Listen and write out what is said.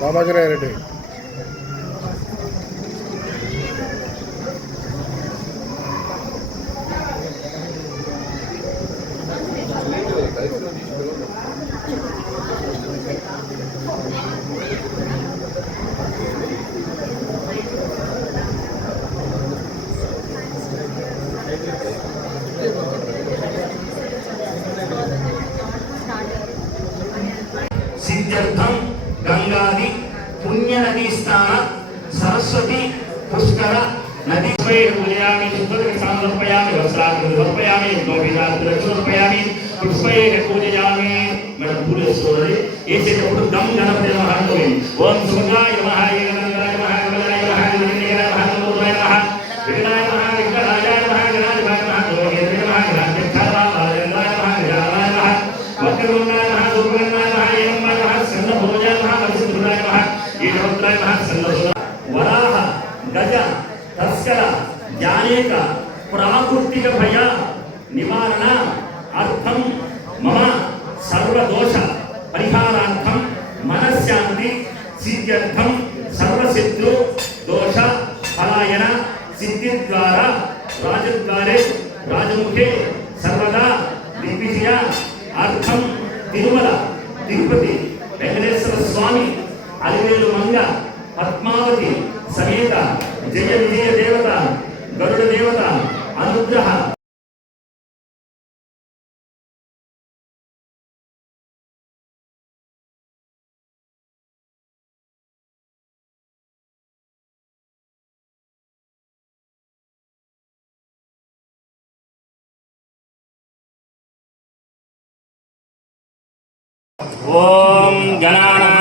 రామాంజనేయరెడ్డి. सिद्ध्यर्थम गंगादि पुण्य नदी स्नान सरस्वती पुष्कर नदी पूजयामि शुद्धं समर्पयामि वस्त्राणि समर्पयामि नोभिदात्र समर्पयामि पुष्पैः पूजयामि मैं पूरे सोरे ऐसे तो दम गणपति नमः ओम सुमगाय नमः गणनाय नमः गणनाय नमः गणनाय नमः नमोदाय नमः विघ्नाय नमः विघ्नराय नमः गणाय नमः लोकेन्द्र नमः गणाधिपताय नमः गणाय नमः वक्रतुण्डाय नमः दुर्गणाय नमः एवं नमः सन्नभोजाय नमः वरिष्ठभूताय नमः ईश्वराय नमः सन्नभोज वराह गज तस्कर ज्ञानेक प्राकृतिक भय निवारण अर्थम मम सर्वदोष परिहारार्थम मनश्शांति सिद्ध्यर्थम सर्वशत्रु दोष पलायन सिद्धि द्वारा राजद्वारे राजमुखे सर्वदा दिग्विजय अर्थम तिरुमल तिरुपति वेंकटेश्वर स्वामी अलिवेलु मंग पद्मावती समेत जय विजय देवता गरुड़ देवता अनुग्रह ओम गणानां